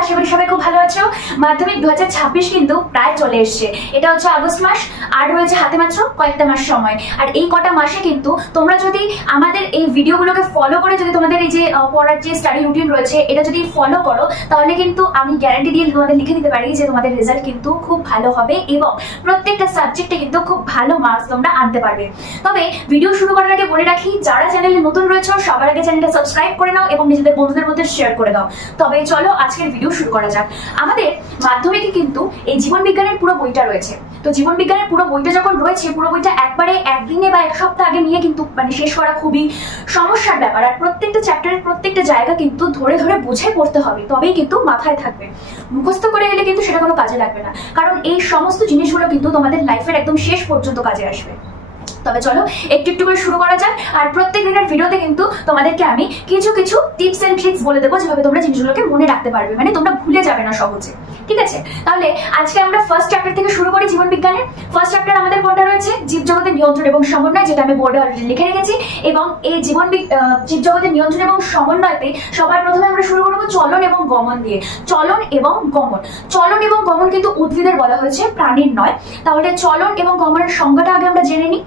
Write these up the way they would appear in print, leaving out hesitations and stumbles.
আশা করি সবাই খুব ভালো আছো। মাধ্যমিক 2026 কিন্তু প্রায় চলে এসেছে। এটা হচ্ছে আগস্ট মাস, আর রয়েছে হাতে মাত্র কয়েকটা মাস সময়। আর এই কটা মাসে কিন্তু তোমরা যদি আমাদের এই ভিডিওগুলোকে ফলো করে যদি তোমাদের এই যে পড়ার যে স্টাডি রুটিন রয়েছে এটা যদি ফলো করো, তাহলে কিন্তু আমি গ্যারান্টি দিয়ে তোমাদের লিখে দিতে পারি যে তোমাদের রেজাল্ট কিন্তু খুব ভালো হবে এবং প্রত্যেকটা সাবজেক্টে কিন্তু খুব ভালো মার্কস তোমরা আনতে পারবে। তবে ভিডিও শুরু করার আগে বলে রাখি, যারা চ্যানেলে নতুন রয়েছে সবার আগে চ্যানেলটা সাবস্ক্রাইব করে নাও এবং নিজেদের বন্ধুদের মধ্যে শেয়ার করে দাও। তবে চলো আজকের ভিডিও শুরু করা যাক। আমাদের মাধ্যমিকে কিন্তু এই জীবন বিজ্ঞানের পুরো বইটা রয়েছে। তো জীবন বিজ্ঞানের পুরো বইটা যখন রয়েছে, পুরো বইটা একবারে একদিনে বা এক সপ্তাহ আগে নিয়ে কিন্তু শেষ করা খুবই সমস্যার ব্যাপার। আর প্রত্যেকটা চ্যাপ্টারের প্রত্যেকটা জায়গা কিন্তু ধরে ধরে বুঝে পড়তে হবে, তবেই কিন্তু মাথায় থাকবে। মুখস্থ করে গেলে কিন্তু সেটা কোনো কাজে লাগবে না, কারণ এই সমস্ত জিনিসগুলো কিন্তু তোমাদের লাইফের একদম শেষ পর্যন্ত কাজে আসবে। তবে চলো একটু একটু করে শুরু করা যাক। আর প্রত্যেক দিনের ভিডিওতে কিন্তু তোমাদেরকে আমি কিছু কিছু টিপস এন্ড ট্রিক্স বলে দেবো, যেভাবে তোমরা জিনিসগুলোকে মনে রাখতে পারবে, মানে তোমরা ভুলে যাবে না সহজে। ঠিক আছে, তাহলে আজকে আমরা ফার্স্ট চ্যাপ্টার থেকে শুরু করি। জীবন বিজ্ঞানের ফার্স্ট চ্যাপ্টার আমাদের কোনটা রয়েছে? জীবজগতের নিয়ন্ত্রণ এবং সমন্বয়, যেটা আমি বোর্ডে অলরেডি লিখে রেখেছি। এবং এই জীবজগতের নিয়ন্ত্রণ এবং সমন্বয়তে সবার প্রথমে আমরা শুরু করবো চলন এবং গমন দিয়ে। চলন এবং গমন, চলন এবং গমন কিন্তু উদ্ভিদের বলা হয়েছে, প্রাণীর নয়। তাহলে চলন এবং গমনের সংজ্ঞাটা আগে আমরা জেনে নিই।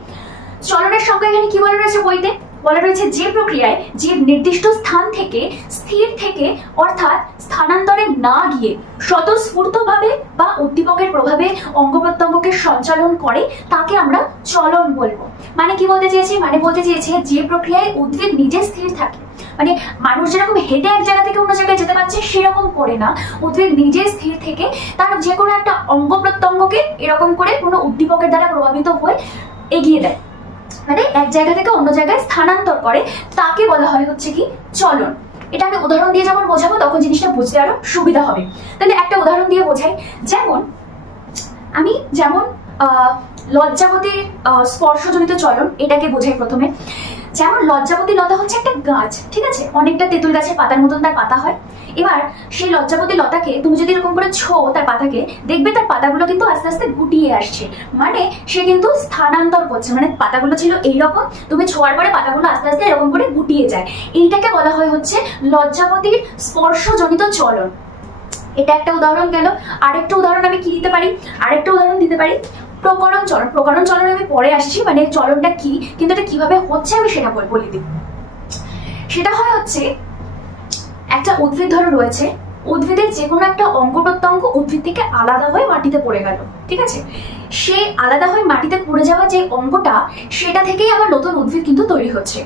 চলনের সংজ্ঞা এখানে কি বলা রয়েছে বইতে? বলা রয়েছে যে প্রক্রিয়ায় জীব নির্দিষ্ট স্থান থেকে স্থির থেকে, অর্থাৎ স্থানান্তরে না গিয়ে স্বতঃস্ফূর্তভাবে বা উদ্দীপকের প্রভাবে অঙ্গ প্রত্যঙ্গকে সঞ্চালন করে, তাকে আমরা চলন বলবো। মানে কি বলতে চেয়েছি? মানে বলতে চেয়েছে যে প্রক্রিয়ায় উদ্ভিদ নিজে স্থির থাকে, মানে মানুষ যেরকম হেঁটে এক জায়গা থেকে অন্য জায়গায় যেতে পারছে সেরকম করে না, উদ্ভিদ নিজে স্থির থেকে তার যে কোনো একটা অঙ্গ প্রত্যঙ্গকে এরকম করে কোনো উদ্দীপকের দ্বারা প্রভাবিত হয়ে এগিয়ে দেয়, মানে এক জায়গা থেকে অন্য জায়গায় স্থানান্তর করে, তাকে বলা হয় হচ্ছে কি চলন। এটা আমি উদাহরণ দিয়ে যখন বোঝাবো তখন জিনিসটা বুঝতে আরো সুবিধা হবে। তাহলে একটা উদাহরণ দিয়ে বোঝাই। যেমন লজ্জাবতীর স্পর্শজনিত চলন, এটাকে বোঝাই প্রথমে। যেমন লজ্জাবতী লতা হচ্ছে একটা গাছ, ঠিক আছে, অনেকটা তেঁতুল গাছের পাতার মতন তার পাতা হয়। এবার সেই লজ্জাবতী লতাকে তুমি যদি এরকম করে ছো তার পাতাকে, দেখবে তার পাতাগুলো কিন্তু আস্তে আস্তে গুটিয়ে আসছে, মানে সে কিন্তু স্থানান্তর করছে। মানে পাতাগুলো ছিল এইরকম, তুমি ছোঁয়ার পরে পাতাগুলো আস্তে আস্তে এরকম করে গুটিয়ে যায়। এইটাকে বলা হয় হচ্ছে লজ্জাবতীর স্পর্শজনিত চলন। এটা একটা উদাহরণ গেল। আরেকটা উদাহরণ আমি কি দিতে পারি? আরেকটা উদাহরণ দিতে পারি প্রকরণ চলন। প্রকরণ চলন আমি পরে আসছি, মানে চলনটা কি, কিন্তু এটা কিভাবে হচ্ছে আমি সেটা বলে দিই। সেটা হচ্ছে একটা উদ্ভিদ ধরো রয়েছে, উদ্ভিদের যে কোনো একটা অঙ্গ প্রত্যঙ্গ উদ্ভিদ থেকে আলাদা হয়ে মাটিতে পড়ে গেল, ঠিক আছে। সে আলাদা হয়ে মাটিতে পড়ে যাওয়া যে অঙ্গটা, সেটা থেকেই আবার নতুন উদ্ভিদ কিন্তু তৈরি হচ্ছে।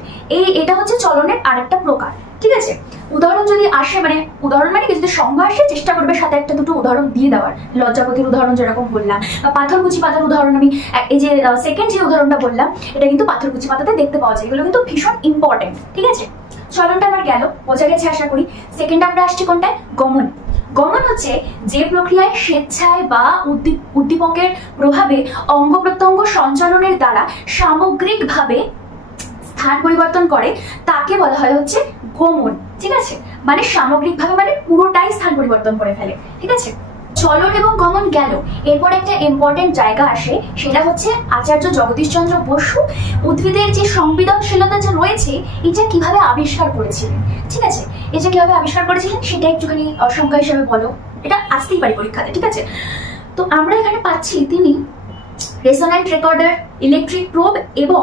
এটা হচ্ছে চলনের আরেকটা প্রকার, ঠিক আছে। উদাহরণ যদি আসে, মানে উদাহরণ মানে যদি সংজ্ঞা আসে, চেষ্টা করবে সাথে একটা দুটো উদাহরণ দিয়ে দেওয়ার। লজ্জাপতির উদাহরণ যেরকম বললাম, বা পাথরকুচি পাতার উদাহরণ, আমি এই যে সেকেন্ড যে উদাহরণটা বললাম, এটা কিন্তু পাথরকুচি পাতাতে দেখতে পাওয়া যায়। এগুলো কিন্তু ভীষণ ইম্পর্টেন্ট, ঠিক আছে। চলনটা আমার গেল, বোঝা গেছে আশা করি। সেকেন্ড আমরা আসছি কোনটায়? গমন। গমন হচ্ছে যে প্রক্রিয়ায় স্বেচ্ছায় বা উদ্দীপকের প্রভাবে অঙ্গ প্রত্যঙ্গ সঞ্চালনের দ্বারা সামগ্রিকভাবে স্থান পরিবর্তন করে, তাকে বলা হয় হচ্ছে গমন, ঠিক আছে। মানে সামগ্রিকভাবে, মানে পুরোটাই স্থান পরিবর্তন করে ফেলে, ঠিক আছে। চলন এবং গমন গেল। এরপর একটা ইম্পর্টেন্ট জায়গা আসে, সেটা হচ্ছে আচার্য জগদীশচন্দ্র বসু উদ্ভিদের যে সংবেদনশীলতা যে রয়েছে, এটা কিভাবে আবিষ্কার করেছিলেন, ঠিক আছে। এটা কিভাবে আবিষ্কার করেছিলেন সেটা একটুখানি সংখ্যা হিসাবে বলো, এটা আসতেই পারি পরীক্ষাতে, ঠিক আছে। তো আমরা এখানে পাচ্ছি তিনি রেসোন্যান্ট রেকর্ডার, ইলেকট্রিক প্রোব এবং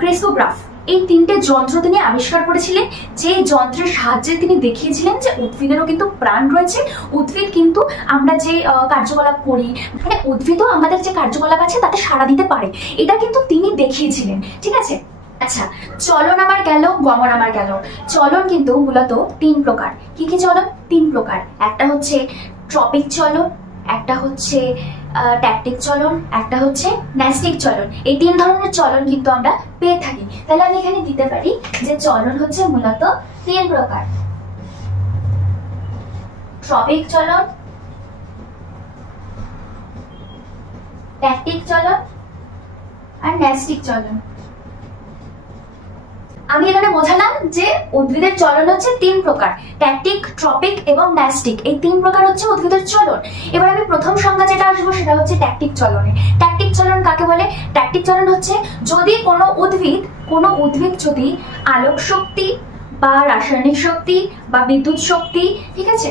ক্রেস্কোগ্রাফ, এই তিনটে যন্ত্র তিনি আবিষ্কার করেছিলেন। যে যন্ত্রের সাহায্যে তিনি দেখিয়েছিলেন যে উদ্ভিদেরও কিন্তু প্রাণ রয়েছে, উদ্ভিদ কিন্তু আমরা যে কার্যকলাপ করি, মানে উদ্ভিদও আমাদের যে কার্যকলাপ আছে তাতে সাড়া দিতে পারে, এটা কিন্তু তিনি দেখিয়েছিলেন, ঠিক আছে। আচ্ছা, চলন আমার গেল, গমন আমার গেল। চলন কিন্তু মূলত তিন প্রকার। কি কি চলন? তিন প্রকার। একটা হচ্ছে ট্রপিক চলন, একটা হচ্ছে ট্যাকটিক চলন, একটা হচ্ছে ন্যাস্টিক চলন। এই তিন ধরনের চলন কিন্তু আমরা পেয়ে থাকি। তাহলে আমি এখানে দিতে পারি যে চলন হচ্ছে মূলত তিন প্রকার: ট্রপিক চলন, ট্যাকটিক চলন আর ন্যাস্টিক চলন। আমি এখানে বোঝালাম যে উদ্ভিদের চলন হচ্ছে তিন প্রকার: ট্যাকটিক, ট্রপিক এবং ন্যাস্টিক। এই তিন প্রকার হচ্ছে উদ্ভিদের চলন। এবার আমি প্রথম সংজ্ঞা যেটা আসবো সেটা হচ্ছে ট্যাকটিক চলনে। ট্যাকটিক চলন কাকে বলে? ট্যাকটিক চলন হচ্ছে যদি কোনো উদ্ভিদ যদি আলোক শক্তি বা রাসায়নিক শক্তি বা বিদ্যুৎ শক্তি, ঠিক আছে,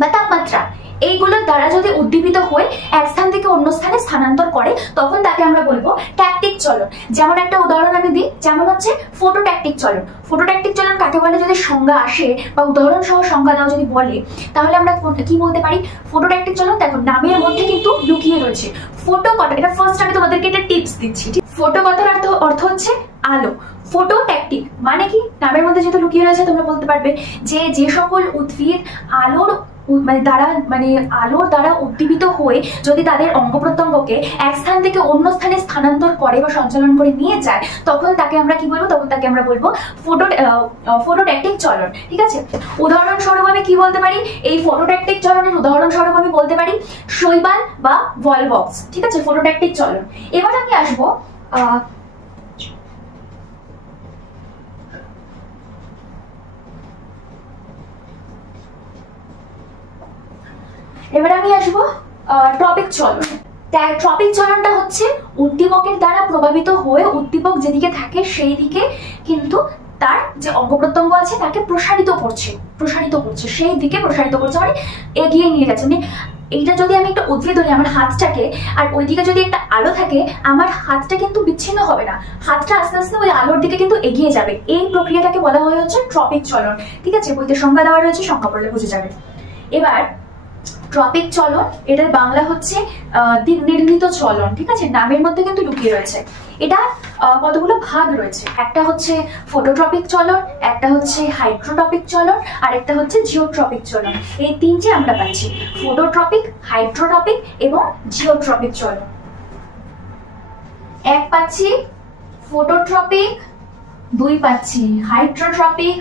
বা তাপমাত্রা, এইগুলোর দ্বারা যদি উদ্দীপিত হয়ে এক স্থান থেকে অন্য স্থানে স্থানান্তর করে তখন তাকে আমরা বলবো ট্যাকটিক চলন। যেমন একটা উদাহরণ আমি দিই, যেমন হচ্ছে ফটোট্যাকটিক চলন। ফটোট্যাকটিক চলন কাকে বলে যদি সংজ্ঞা আসে বা উদাহরণ সহ সংজ্ঞা দাও যদি বলে, তাহলে আমরা কি বলতে পারি? ফটোট্যাকটিক চলন দেখো নামের মধ্যে কিন্তু লুকিয়ে রয়েছে। ফটো কথা, এটা ফার্স্ট আমি তোমাদেরকে একটা টিপস দিচ্ছি। ফটো কথার অর্থ হচ্ছে আলো। ফটোট্যাকটিক মানে কি? নামের মধ্যে যেহেতু লুকিয়ে রয়েছে তোমরা বলতে পারবে যে সকল উদ্ভিদ আলোর আলোর দ্বারা উদ্দীপিত হয়ে যদি তাদের অঙ্গ প্রত্যঙ্গকে এক স্থান থেকে অন্য স্থানে স্থানান্তর করে বা সঞ্চালন করে নিয়ে যায়, তখন তাকে আমরা কি বলবো? তখন তাকে আমরা বলবো ফটোট্যাকটিক চলন। ঠিক আছে, উদাহরণস্বরূপ আমি কি বলতে পারি? এই ফটোট্যাকটিক চলনের উদাহরণস্বরূপ আমি বলতে পারি শৈবাল বা ভলভক্স। ঠিক আছে, ফটোট্যাকটিক চলন। এবার আমি আসবো ট্রপিক চলন। ট্রপিক চলনটা হচ্ছে উদ্দীপকের দ্বারা প্রভাবিত হয়ে উদ্দীপক যেদিকে থাকে সেই দিকে কিন্তু তার যে অঙ্গ প্রত্যঙ্গ আছে তাকে প্রসারিত করছে, সেই দিকে প্রসারিত করছে, মানে এগিয়ে নিয়ে যাচ্ছে। মানে এইটা যদি আমি একটা উদ্ভিদ ধরি আমার হাতটাকে, আর ওইদিকে যদি একটা আলো থাকে, আমার হাতটা কিন্তু বিচ্ছিন্ন হবে না, হাতটা আস্তে আস্তে ওই আলোর দিকে কিন্তু এগিয়ে যাবে। এই প্রক্রিয়াটাকে বলা হয় হচ্ছে ট্রপিক চলন। ঠিক আছে, বইতে সংজ্ঞা দেওয়া রয়েছে, সংজ্ঞা পড়লে বুঝে যাবে। এবার ট্রপিক চলন, এটার বাংলা হচ্ছে দিক নির্ণীত চলন। ঠিক আছে, নামের মধ্যে কিন্তু লুকিয়ে রয়েছে। এটা কতগুলো ভাগ রয়েছে, একটা হচ্ছে ফটোট্রপিক চলন, একটা হচ্ছে হাইড্রোট্রপিক চলন, আর একটা হচ্ছে জিওট্রপিক চলন। এই তিনটে আমরা পাচ্ছি, ফটোট্রপিক, হাইড্রোট্রপিক এবং জিওট্রপিক চলন। এক পাচ্ছি ফটোট্রপিক, দুই পাচ্ছি হাইড্রোট্রপিক,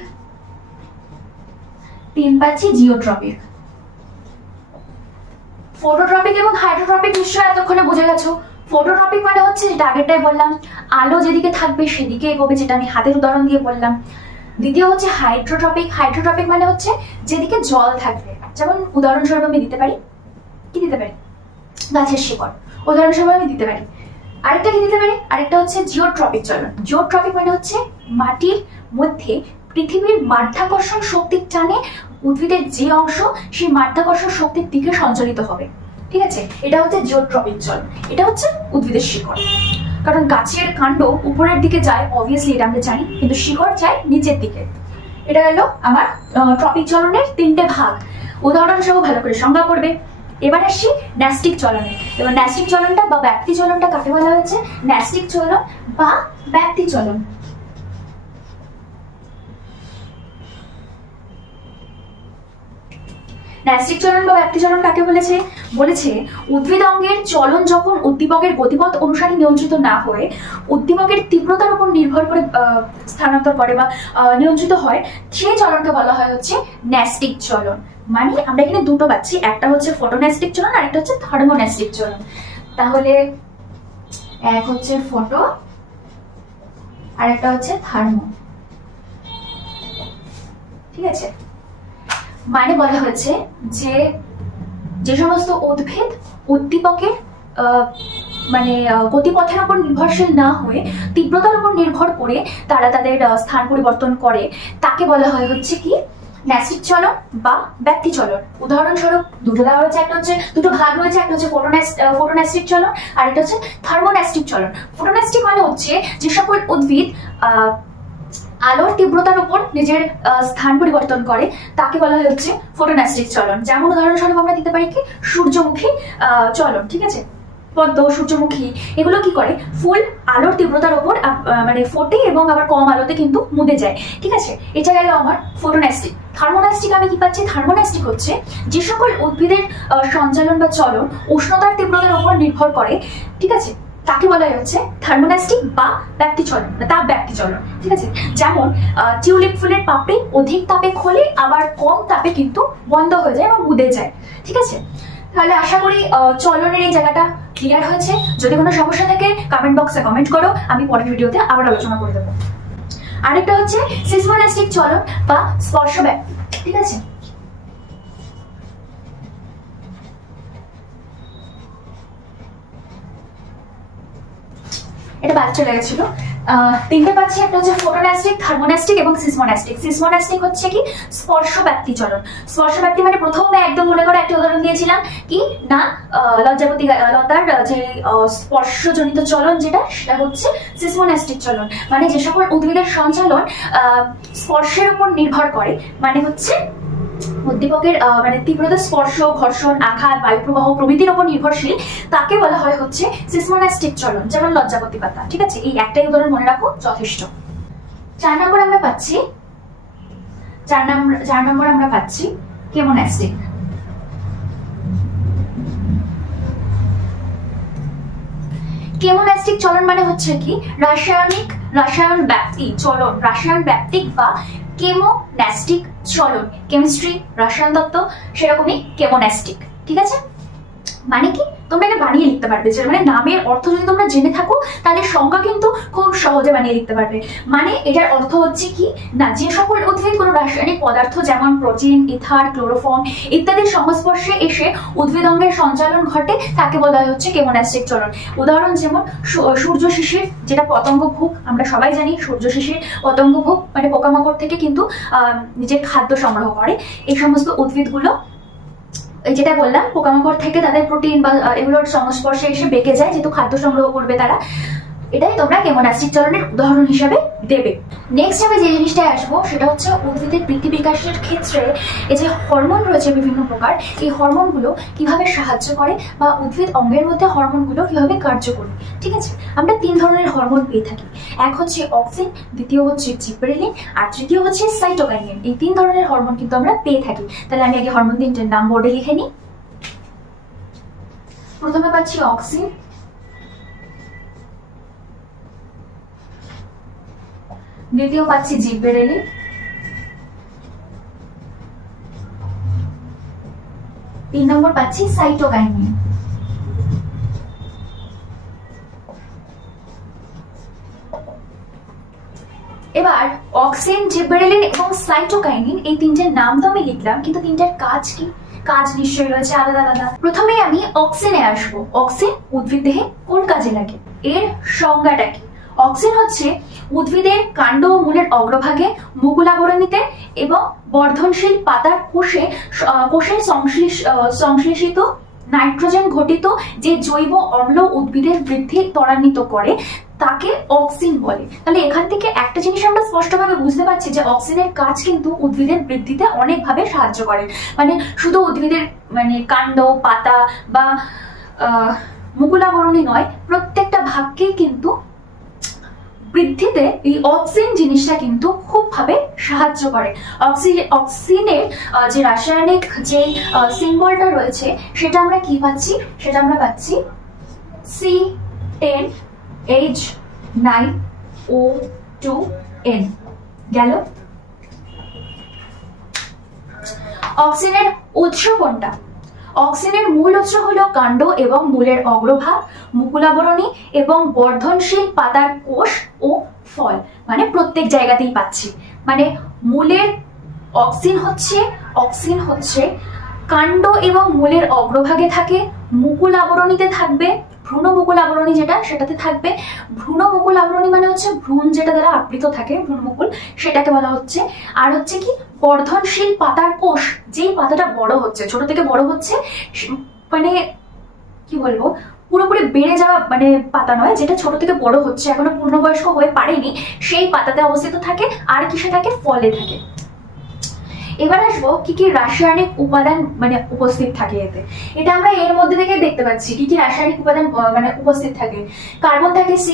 তিন পাচ্ছি জিওট্রপিক। ফটোট্রপিক এবং হাইড্রোট্রপিক নিশ্চয়ই এতক্ষণে বুঝে গেছো। ফটোট্রপিক মানে হচ্ছে যেটা আগেরটাই বললাম, আলো যেদিকে থাকবে সেদিকে এগোবে, যেটা আমি হাতের উদাহরণ দিয়ে বললাম। দ্বিতীয় হচ্ছে হাইড্রোট্রপিক। হাইড্রোট্রপিক মানে হচ্ছে যেদিকে জল থাকবে, যেমন উদাহরণস্বরূপ আমি দিতে পারি, কি দিতে পারি? গাছের শিকড়, উদাহরণস্বরূপ আমি দিতে পারি। আরেকটা কি দিতে পারি? আরেকটা হচ্ছে জিওট্রপিক চলন। জিওট্রপিক মানে হচ্ছে মাটির মধ্যে পৃথিবীর মাধ্যাকর্ষণ শক্তির টানে উদ্ভিদের যে অংশ সেই মাধ্যাকর্ষণ শক্তির দিকে সঞ্চালিত হবে। ঠিক আছে, এটা হচ্ছে জিওট্রপিক চলন। এটা হচ্ছে উদ্ভিদের শিকড়, কারণ গাছের কাণ্ড উপরের দিকে যায়, অবভিয়াসলি এটা আমরা জানি, কিন্তু শিকড় যায় নিচের দিকে। এটা হলো আমার ট্রপিক চলনের তিনটে ভাগ। উদাহরণ সহ ভালো করে সংজ্ঞা করবে। এবার আসি ন্যাস্টিক চলনে। এবার ন্যাস্টিক চলনটা বা ব্যক্তি চলনটা কাকে বলা হয়েছে? ন্যাস্টিক চলন বা ব্যক্তি চলন। ন্যাস্টিক চলন বা ব্যক্তি চলন কাকে বলেছে? বলেছে উদ্ভিদ অঙ্গের চলন যখন উদ্দীপকের গতিপথ অনুসারে নিয়ন্ত্রিত না হয়ে উদ্দীপকের তীব্রতার উপর নির্ভর করে স্থানান্তর করে বা নিয়ন্ত্রিত হয়, সেই চলনকে বলা হয় হচ্ছে ন্যাস্টিক চলন। মানে আমরা এখানে দুটো পাচ্ছি, একটা হচ্ছে ফটোন্যাস্টিক চলন আর একটা হচ্ছে থার্মোন্যাস্টিক চলন। তাহলে এক হচ্ছে ফটো আর একটা হচ্ছে থার্মো। ঠিক আছে, মানে বলা হয়েছে যে সমস্ত উদ্ভিদ উদ্দীপকের গতিপথের উপর নির্ভরশীল না হয়ে তীব্রতার উপর নির্ভর করে তারা তাদের স্থান পরিবর্তন করে, তাকে বলা হয় হচ্ছে কি? ন্যাস্টিক চলন বা ব্যক্তি চলন। উদাহরণস্বরূপ দুটো দেওয়া হয়েছে, একটা হচ্ছে দুটো ভাগ রয়েছে, একটা হচ্ছে ফটোন্যাস্টিক চলন আর একটা হচ্ছে থার্মোন্যাস্টিক চলন। ফটোন্যাস্টিক মানে হচ্ছে যে সকল উদ্ভিদ আলোর তীব্রতার উপর নিজের স্থান পরিবর্তন করে, তাকে বলা হচ্ছে ফটোন্যাস্টিক চলন। যেমন উদাহরণস্বরূপ আমরা দিতে পারি কি? সূর্যমুখী চলন। ঠিক আছে, পদ্ম, সূর্যমুখী এগুলো কি করে? ফুল আলোর তীব্রতার উপর ফোটে এবং আবার কম আলোতে কিন্তু মুদে যায়। ঠিক আছে, এটা গেল আমার ফটোন্যাস্টিক। থার্মোন্যাস্টিক আমি কি পাচ্ছি? থার্মোন্যাস্টিক হচ্ছে যে সকল উদ্ভিদের সঞ্চালন বা চলন উষ্ণতার তীব্রতার উপর নির্ভর করে। ঠিক আছে, তাকে বলা হচ্ছে থার্মোন্যাস্টিক বা ব্যক্তি চলন, তাপ ব্যক্তি চলন। ঠিক আছে, যেমন টিউলিপ ফুলের পাপড়ি অধিক তাপে খোলে আবার কম তাপে কিন্তু বন্ধ হয়ে যায় বা মুদে যায়। ঠিক আছে, তাহলে আশা করি চলনের এই জায়গাটা ক্লিয়ার হয়েছে। যদি কোনো সমস্যা থাকে কমেন্ট বক্সে কমেন্ট করো, আমি পরের ভিডিওতে আবার আলোচনা করে দেবো। আরেকটা হচ্ছে সিসমোন্যাস্টিক চলন বা স্পর্শ ব্যক্তি। ঠিক আছে, এটা বাদ চলে গেছিল, তিনটে পাচ্ছি, একটা হচ্ছে ফোটোন্যাস্টিক, থার্মোন্যাস্টিক এবং সিসমোন্যাস্টিক। সিসমোন্যাস্টিক হচ্ছে কি স্পর্শ ব্যাপ্তি চলন। স্পর্শ ব্যাপ্তি মানে প্রথমে একদম মনে করো একটা উদাহরণ দিয়েছিলাম কি না, লজ্জাবতী লতার যে স্পর্শজনিত চলন যেটা সেটা হচ্ছে সিসমোন্যাস্টিক চলন। মানে যে সকল উদ্ভিদের সঞ্চালন স্পর্শের উপর নির্ভর করে, মানে হচ্ছে উদ্দীপকের মানে তীব্রতা, স্পর্শ, ঘর্ষণ, আঘাত, বায়ু প্রবাহ প্রভৃতির উপর নির্ভরশীল, তাকে বলা হয় হচ্ছে সিসমোন্যাস্টিক চলন, যেমন লজ্জাবতী পাতা। ঠিক আছে, এই একটাই উদাহরণ মনে রাখো যথেষ্ট। 4 নম্বর আমরা পাচ্ছি কেমোন্যাস্টিক। কেমোন্যাস্টিক চলন মানে হচ্ছে কি রসায়ন ব্যাপ্তি চলন, রসায়ন ব্যাপ্তিক বা কেমোন্যাস্টিক চলন। কেমিস্ট্রি, রসায়ন তত্ত্ব, সেরকমই কেমোন্যাস্টিক। ঠিক আছে, মানে কি তোমরা এটা বানিয়ে লিখতে পারবে, যে মানে নামের অর্থ যদি তোমরা জেনে থাকো তাহলে সংজ্ঞা কিন্তু খুব সহজে বানিয়ে লিখতে পারবে। মানে এটার অর্থ হচ্ছে কি না, যে সকল উদ্ভিদ কোনো রাসায়নিক পদার্থ যেমন প্রোটিন, ইথার, ক্লোরোফর্ম ইত্যাদির সংস্পর্শে এসে উদ্ভিদ অঙ্গের সঞ্চালন ঘটে তাকে বলা হয় হচ্ছে কেমোন্যাস্টিক চলন। উদাহরণ যেমন সূর্য শিশির, যেটা পতঙ্গ ভোগ, আমরা সবাই জানি সূর্য শিশির পতঙ্গ ভোগ মানে পোকামাকড় থেকে কিন্তু নিজের খাদ্য সংগ্রহ করে। এই সমস্ত উদ্ভিদগুলো যেটা বললাম পোকামাকড় থেকে তাদের প্রোটিন বা এগুলোর সংস্পর্শে এসে বেঁকে যায়, যেহেতু খাদ্য সংগ্রহ করবে তারা, এটাই তোমরা কেমোন্যাস্টিক চলনের উদাহরণ হিসাবে দেবে। নেক্সট আমি যে জিনিসটা আসবো সেটা হচ্ছে উদ্ভিদের বৃদ্ধি বিকাশের ক্ষেত্রে এই যে হরমোন রয়েছে বিভিন্ন প্রকার, এই হরমোনগুলো কিভাবে সাহায্য করে বা উদ্ভিদ অঙ্গের মধ্যে হরমোনগুলো কিভাবে কার্যকরী। ঠিক আছে, আমরা 3 ধরনের হরমোন পেয়ে থাকি। এক হচ্ছে অক্সিন, দ্বিতীয় হচ্ছে জিবরেলিন, আর তৃতীয় হচ্ছে সাইটোকাইনিন। এই 3 ধরনের হরমোন কিন্তু আমরা পেয়ে থাকি। তাহলে আমি আগে হরমোন 3টের নাম বোর্ডে লিখে নিই। প্রথমে পাচ্ছি অক্সিন, দ্বিতীয় পাচ্ছি জিবরেলিন, তিন নম্বর পাচ্ছি সাইটোকাইনিন। এবার অক্সিন, জিবরেলিন এবং সাইটোকাইনিন এই 3টের নাম তো আমি লিখলাম, কিন্তু 3টার কাজ কি? কাজ নিশ্চয়ই রয়েছে আলাদা আলাদা। প্রথমে আমি অক্সিনে আসবো। অক্সিন উদ্ভিদ দেহে কোন কাজে লাগে, এর সংজ্ঞাটা কি? অক্সিন হচ্ছে উদ্ভিদের কাণ্ড ও মূলের অগ্রভাগে, মুকুলাবরণীতে এবং বর্ধনশীল পাতার কোষে সংশ্লেষিত নাইট্রোজেন ঘটিত যে জৈব অম্ল উদ্ভিদের বৃদ্ধি ত্বরান্বিত করে তাকে অক্সিন বলে। তাহলে এখান থেকে একটা জিনিস আমরা স্পষ্টভাবে বুঝতে পারছি যে অক্সিনের কাজ কিন্তু উদ্ভিদের বৃদ্ধিতে অনেকভাবে সাহায্য করে। মানে শুধু উদ্ভিদের মানে কাণ্ড, পাতা বা মুকুলাবরণী নয়, প্রত্যেকটা ভাগকেই কিন্তু বৃদ্ধিতে এই অক্সিন জিনিসটা কিন্তু খুব ভাবে সাহায্য করে। অক্সিনের যে রাসায়নিক যে সিম্বলটা রয়েছে সেটা আমরা কি পাচ্ছি? সেটা আমরা পাচ্ছি C10H9O2N। গেল। অক্সিনের উৎস কোনটা? অক্সিনের মূল উৎস হলো কাণ্ড এবং মূলের অগ্রভাগ, মুকুলাবরণী এবং বর্ধনশীল পাতার কোষ ও ফল। মানে প্রত্যেক জায়গাতেই পাচ্ছি। মানে মূলের অক্সিন হচ্ছে কাণ্ড এবং মূলের অগ্রভাগে থাকে, মুকুল আবরণীতে থাকবে, ভ্রূণ মুকুল আবরণী যেটা সেটাতে থাকবে। ভ্রূণ মুকুল আবরণী মানে হচ্ছে ভ্রূণ যেটা দ্বারা আবৃত থাকে, ভ্রূণ মুকুল, সেটাকে বলা হচ্ছে। আর হচ্ছে কি বর্ধনশীল পাতার কোষ, যেই পাতাটা বড় হচ্ছে, ছোট থেকে বড় হচ্ছে, মানে কি বলবো, পুরোপুরি বেড়ে যাওয়া মানে পাতা নয়, যেটা ছোট থেকে বড় হচ্ছে, এখনো পূর্ণবয়স্ক হয়ে পারেনি, সেই পাতাতে অবস্থিত থাকে। আর কিসে থাকে? ফলে থাকে। এবার আসবো কি কি রাসায়নিক উপাদান মানে উপস্থিত থাকে এতে। এটা আমরা এর মধ্যে থেকে দেখতে পাচ্ছি কি কি রাসায়নিক উপাদান মানে উপস্থিত থাকে। কার্বন থাকে C,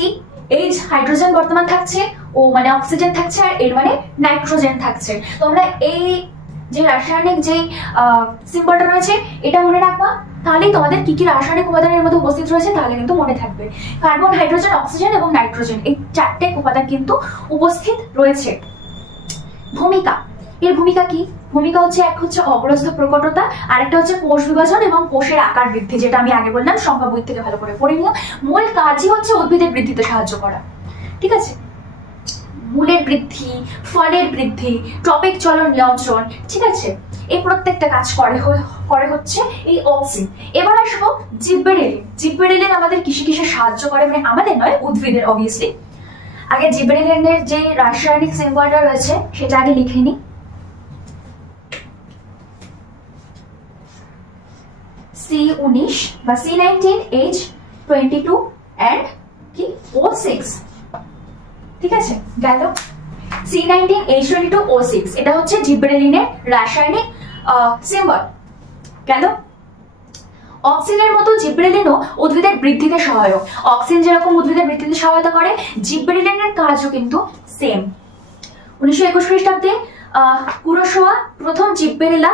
H হাইড্রোজেন বর্তমান থাকছে, ও মানে অক্সিজেন থাকছে, আর এর মানে নাইট্রোজেন থাকছে। তোমরা এই যে রাসায়নিক যে সিম্বলটা রয়েছে এটা মনে রাখবা, তাহলেই তোমাদের কি কি রাসায়নিক উপাদানের মধ্যে উপস্থিত রয়েছে তাহলে কিন্তু মনে থাকবে। কার্বন, হাইড্রোজেন, অক্সিজেন এবং নাইট্রোজেন, এই 4টে উপাদান কিন্তু উপস্থিত রয়েছে। ভূমিকা, এর ভূমিকা কি? ভূমিকা হচ্ছে এক হচ্ছে অগ্রস্থ প্রকটতা, আর একটা হচ্ছে কোষ বিভাজন এবং কোষের আকার বৃদ্ধি, যেটা আমি আগে বললাম, সংখ্যা বই থেকে ভালো করে পড়ে নিও। মূল কাজই হচ্ছে উদ্ভিদের বৃদ্ধিতে সাহায্য করা। ঠিক আছে, মূলের বৃদ্ধি, ফলের বৃদ্ধি, টপিক চলন নিয়ন্ত্রণ, ঠিক আছে, এই প্রত্যেকটা কাজ করে হচ্ছে এই অক্সিন। এবার আসবো জিবরেলিন। জিবরেলিন আমাদের কিসে কিসে সাহায্য করে, মানে আমাদের নয়, উদ্ভিদের অবভিয়াসলি। আগে জিবরেলিনের যে রাসায়নিক সিম্বলটা রয়েছে সেটা আগে লিখে নিই। C19 বা C19 H22 and কি O6, ঠিক আছে গেল। C19 H22 O6 এটা হচ্ছে জিবরেলিনের রাসায়নিক সিম্বল গেল। অক্সিনের মতো জিবরেলিনও উদ্ভিদের বৃদ্ধিতে সহায়ক। অক্সিন যেরকম উদ্ভিদের বৃদ্ধিতে সহায়তা করে, জিবরেলিনের কাজও কিন্তু সেম। 1921 খ্রিস্টাব্দে কুরোশোয়া প্রথম জিব্বেরেলা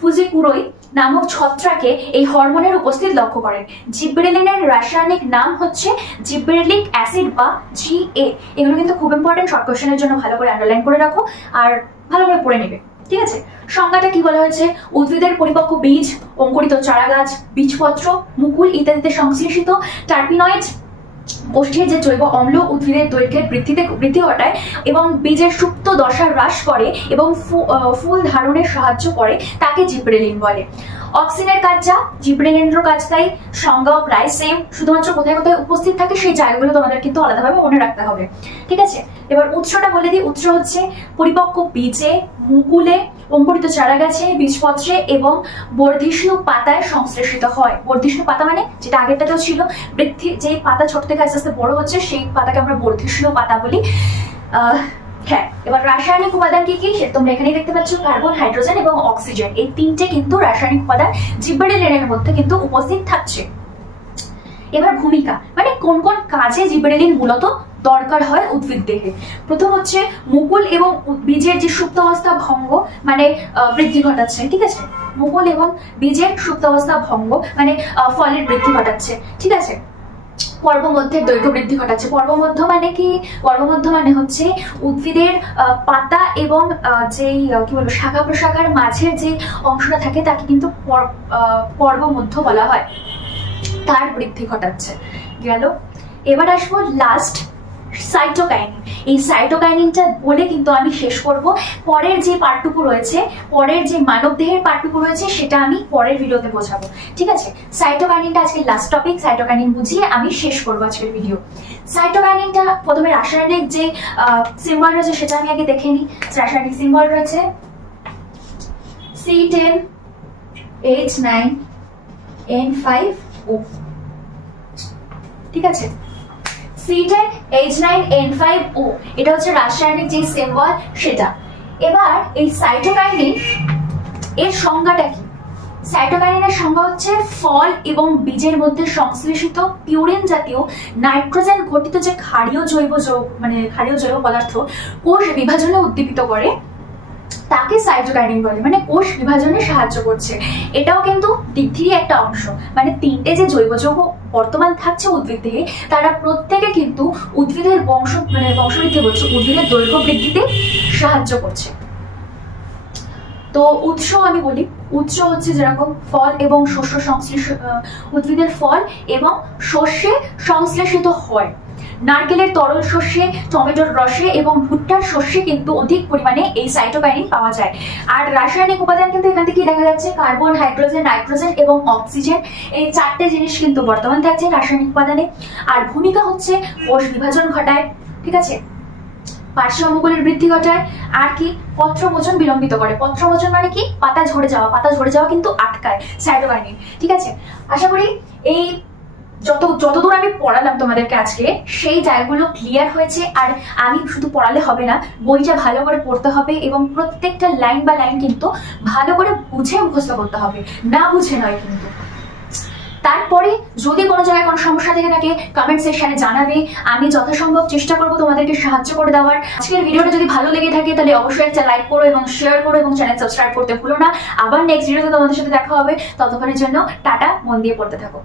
ফুজিকুরোই নামক ছত্রাকে এই হরমোনের উপস্থিত লক্ষ্য করেন। জিবরেলিনের রাসায়নিক নাম হচ্ছে জিবরেলিক অ্যাসিড বা GA। এগুলো কিন্তু খুব ইম্পর্টেন্ট, শর্ট কোশ্চেনের জন্য ভালো করে আন্ডারলাইন করে রাখো আর ভালো করে পড়ে নেবে, ঠিক আছে। সংজ্ঞাটা কি বলা হয়েছে? উদ্ভিদের পরিপক্ক বীজ, অঙ্কুরিত চারাগাছ, বীজপত্র, মুকুল ইত্যাদিতে সংশ্লেষিত টার্পিনয়েড গোষ্ঠীর যে জৈব অম্ল উদ্ভিদের দৈর্ঘ্যের বৃদ্ধি ঘটায় এবং বীজের সুপ্ত দশা হ্রাস করে এবং ফুল ধারণে সাহায্য করে তাকে জিবরেলিন বলে। অক্সিনের কাজ যা, জিবরেলিনেরও কাজ তাই, সংজ্ঞাও প্রায় সেম, শুধুমাত্র কোথায় কোথায় উপস্থিত থাকে সেই জায়গাগুলো তোমাদের কিন্তু আলাদাভাবে মনে রাখতে হবে, ঠিক আছে। এবার উৎসটা বলে দিই। উৎস হচ্ছে পরিপক্ক বীজে, মুকুলে, অঙ্কুরিত চারাগাছে, বীজপত্রে এবং বর্ধিষ্ণু পাতায় সংশ্লেষিত হয়। বর্ধিষ্ণু পাতা মানে যেটা আগেরটাতেও ছিল, বৃদ্ধি যে পাতা ছোট থেকে আস্তে আস্তে বড় হচ্ছে সেই পাতাকে আমরা বর্ধিষ্ণু পাতা বলি। হ্যাঁ, এবার রাসায়নিক উপাদান কি কি তোমরা এখানেই দেখতে পাচ্ছ, কার্বন, হাইড্রোজেন এবং অক্সিজেন। এই তিনটে কিন্তু রাসায়নিক উপাদান জিবরেলিনের মধ্যে কিন্তু উপস্থিত থাকছে। এবার ভূমিকা মানে কোন কোন কাজে জিবরেলিন মূলত দরকার হয় উদ্ভিদ দেহে। প্রথম হচ্ছে মুকুল এবং বীজের যে সুপ্তাবস্থা ভঙ্গ মানে বৃদ্ধি ঘটাচ্ছে, ঠিক আছে। মুকুল এবং বীজের সুপ্তাবস্থা ভঙ্গ মানে ফলের বৃদ্ধি ঘটাচ্ছে, ঠিক আছে। পর্বমধ্যের দৈর্ঘ্য বৃদ্ধি ঘটাচ্ছে। পর্বমধ্য মানে কি? পর্বমধ্য মানে হচ্ছে উদ্ভিদের পাতা এবং যেই কি বলবো শাখা প্রশাখার মাঝের যে অংশটা থাকে তাকে কিন্তু পর্বমধ্য বলা হয়, তার বৃদ্ধি ঘটাচ্ছে গেল। এবার আসবো লাস্ট, সাইটোকাইনিন। এই সাইটোকাইনিনটা বলে কিন্তু আমি শেষ করব। পরের যে পার্টটুকু রয়েছে, পরের যে মানব দেহের পার্টটুকু রয়েছে সেটা আমি পরের ভিডিওতে বোঝাবো, ঠিক আছে। সাইটোকাইনিনটা আজকে লাস্ট টপিক, সাইটোকাইনিন বুঝিয়ে আমি শেষ করবো আজকের ভিডিও। সাইটোকাইনিনটা প্রথমে রাসায়নিক যে সিম্বল রয়েছে সেটা আমি আগে দেখে নিই। রাসায়নিক সিম্বল রয়েছে C10H9N5O, ঠিক আছে। C10H9N5O এটা হচ্ছে রাসায়নিক যে সিম্বল সেটা। এবার এই সাইটোকাইনিন এর সংজ্ঞাটা কি? সাইটোকাইনিনের সংজ্ঞা হচ্ছে ফল এবং বীজের মধ্যে সংশ্লেষিত পিউরিন জাতীয় নাইট্রোজেন ঘটিত যে ক্ষারীয় জৈব পদার্থ কোষ বিভাজনে উদ্দীপিত করে তাকে সাইটোকাইনিন বলে, মানে কোষ বিভাজনে সাহায্য করছে। এটাও কিন্তু ডিগ্রির একটা অংশ, মানে তিনটে যে জৈব যৌগ বর্তমান থাকছে উদ্ভিদ দেহে তারা প্রত্যেকে কিন্তু উদ্ভিদের বংশবৃদ্ধি বলছে, উদ্ভিদের দৈর্ঘ্য বৃদ্ধিতে সাহায্য করছে। তো উৎস আমি বলি, উৎস হচ্ছে যেরকম ফল এবং শস্য উদ্ভিদের ফল এবং শস্যে সংশ্লেষিত হয়। নারকেলের তরল শস্যে, টমেটোর রসে এবং ভুট্টার শস্যে কিন্তু অধিক পরিমাণে এই সাইটোকাইনিন পাওয়া যায়। আর রাসায়নিক উপাদান কিন্তু এখান থেকে দেখা যাচ্ছে কার্বন, হাইড্রোজেন, নাইট্রোজেন এবং অক্সিজেন, এই চারটে জিনিস কিন্তু বর্তমান থাকছে রাসায়নিক উপাদানে। আর ভূমিকা হচ্ছে কোষ বিভাজন ঘটায়, ঠিক আছে, পার্শ্ব অঙ্গুলের বৃদ্ধি ঘটায়, আর কি পত্রমোচন বিলম্বিত করে। পত্রমোচন মানে কি? পাতা ঝরে যাওয়া কিন্তু আটকায় সাইটোকাইনিন, ঠিক আছে। আশা করি এই যতদূর আমি পড়ালাম তোমাদেরকে আজকে সেই জায়গাগুলো ক্লিয়ার হয়েছে। আর আমি শুধু পড়ালে হবে না, বইটা ভালো করে পড়তে হবে এবং প্রত্যেকটা লাইন বা লাইন কিন্তু ভালো করে বুঝে মুখস্থ করতে হবে, না বুঝে নয় কিন্তু। তারপরে যদি কোনো জায়গায় কোনো সমস্যা থেকে থাকে কমেন্ট সেকশনে জানাবে, আমি যথাসম্ভব চেষ্টা করবো তোমাদেরকে সাহায্য করে দেওয়ার। আজকের ভিডিওটা যদি ভালো লেগে থাকে তাহলে অবশ্যই একটা লাইক করো এবং শেয়ার করো এবং চ্যানেল সাবস্ক্রাইব করতে ভুলো না। আবার নেক্সট ভিডিওতে তোমাদের সাথে দেখা হবে, ততক্ষণের জন্য টাটা, মন দিয়ে পড়তে থাকো।